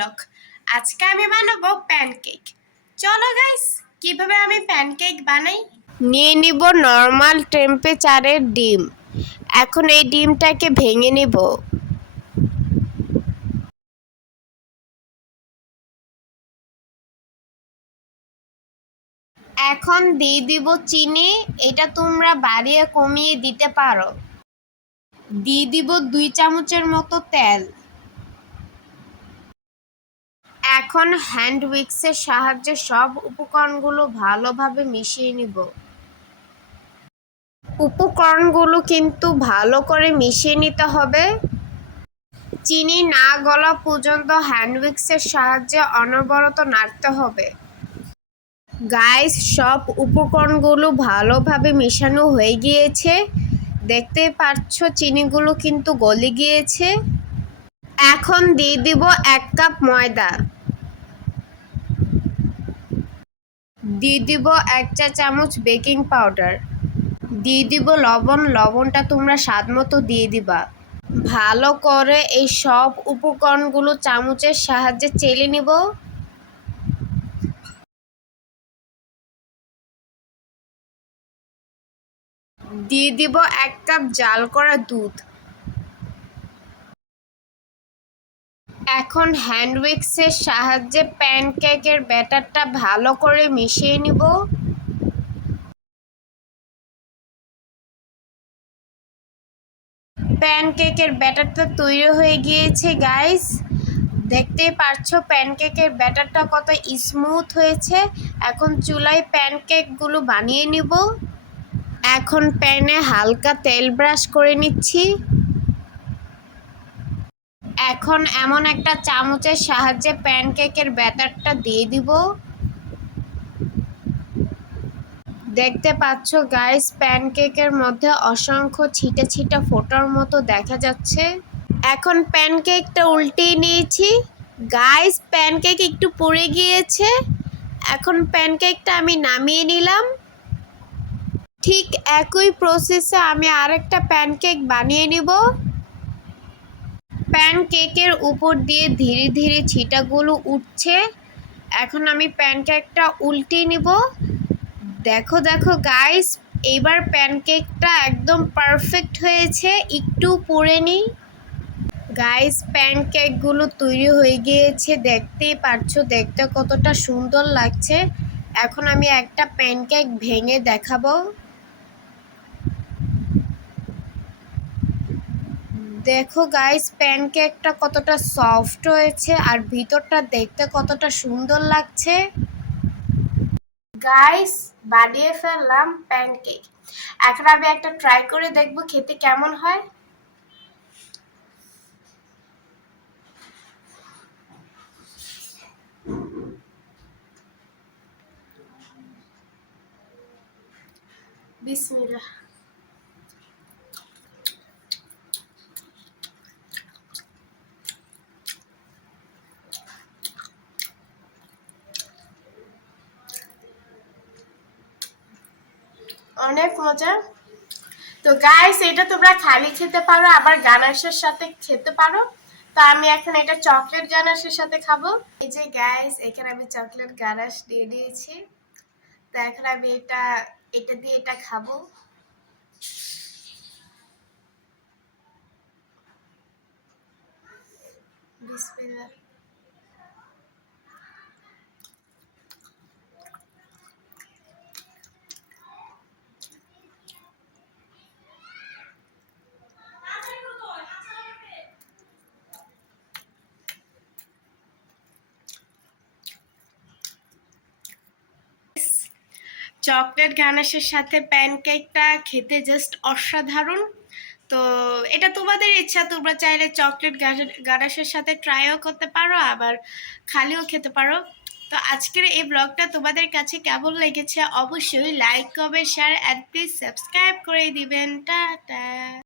Blog. আজকে আমি বানাবো প্যানকেক। চলো গাইস, কিভাবে আমি প্যানকেক বানাই। নিয়ে নিব নর্মাল টেম্পারেচারের ডিম। এখন এই ডিমটাকে ভেঙে নিব। এখন দিয়ে দিব চিনি। এটা তোমরা বাড়িয়ে কমিয়ে দিতে পারো। দিয়ে দিব 2 চামচের মতো তেল। এখন হ্যান্ড উইক্সের সাহায্যে সব উপকরণগুলো ভালোভাবে মিশিয়ে নিব। উপকরণগুলো কিন্তু ভালো করে মিশিয়ে নিতে হবে। চিনি না গলা পর্যন্ত হ্যান্ড উইক্সের সাহায্যে অনবরত নাড়তে হবে। গাইস, সব উপকরণগুলো ভালোভাবে মেশানো হয়ে গিয়েছে। দেখতে পাচ্ছ চিনিগুলো কিন্তু গলে গিয়েছে। এখন দিয়ে দিব 1 কাপ ময়দা। দিয়ে দিব 1 চা চামচ বেকিং পাউডার। দিয়ে দিব লবণ। লবণটা তোমরা স্বাদ মতো দিয়ে দিবা। ভালো করে এই সব উপকরণগুলো চামচের সাহায্যে চেলে নিব। দিয়ে দিব 1 কাপ জাল করা দুধ। এখন হ্যান্ড উইক্সের সাহায্যে প্যানকেকের ব্যাটারটা ভালো করে মিশিয়ে নিব। প্যানকেকের ব্যাটারটা তৈরি হয়ে গিয়েছে গাইস। দেখতেই পারছো প্যানকেকের ব্যাটারটা কত স্মুথ হয়েছে। এখন চুলায় প্যানকেকগুলো বানিয়ে নিব। এখন প্যানে হালকা তেল ব্রাশ করে নিচ্ছি। এখন এমন একটা চামচের সাহায্যে প্যানকেকের ব্যাটারটা দিয়ে দিব। দেখতে পাচ্ছ গাইস, প্যানকেকের মধ্যে অসংখ্য ছিটা ছিটা ফোঁটার মতো দেখা যাচ্ছে। এখন প্যানকেকটা উল্টিয়ে নিয়েছি। গাইস, প্যানকেক একটু পুড়ে গিয়েছে। এখন প্যানকেকটা আমি নামিয়ে নিলাম। ঠিক একই প্রসেসে আমি আরেকটা প্যানকেক বানিয়ে নিব। প্যানকেকের উপর দিয়ে ধীরে ধীরে ছিটাগুলো উঠছে। এখন আমি প্যানকেকটা উল্টিয়ে নিব। দেখো দেখো গাইস, এবার প্যানকেকটা একদম পারফেক্ট হয়েছে। একটু পুড়ে নিই। গাইস, প্যানকেকগুলো তৈরি হয়ে গিয়েছে। দেখতেই পাচ্ছ দেখতে কতটা সুন্দর লাগছে। এখন আমি একটা প্যানকেক ভেঙে দেখাবো। দেখো গাইস, প্যানকেকটা কতটা সফট হয়েছে আর ভিতরটা দেখতে কতটা সুন্দর লাগছে। গাইস, বানিয়ে ফেললাম প্যানকেক। এখন আমি একটা ট্রাই করে দেখবো খেতে কেমন হয়। বিসমিল্লাহ। অনেক মজা। তো গাইস, এটা তোমরা খালি খেতে পারো, আবার গানাশের সাথে খেতে পারো। তো আমি এখন এটা চকলেট গানাশের সাথে খাবো। এই যে গাইস, এখানে আমি চকলেট গানাশ দিয়ে দিয়েছি। তো এখন আমি এটা এটা দিয়ে এটা খাবো। বিসমিল্লাহ। চকলেট গানাশের সাথে প্যানকেকটা খেতে জাস্ট অসাধারণ। তো এটা তোমাদের ইচ্ছা, তোমরা চাইলে চকলেট গানাশের সাথে ট্রাইও করতে পারো, আবার খালিও খেতে পারো। তো আজকের এই ব্লগটা তোমাদের কাছে কেমন লেগেছে অবশ্যই like comment share and please subscribe করে দিবেন। টাটা।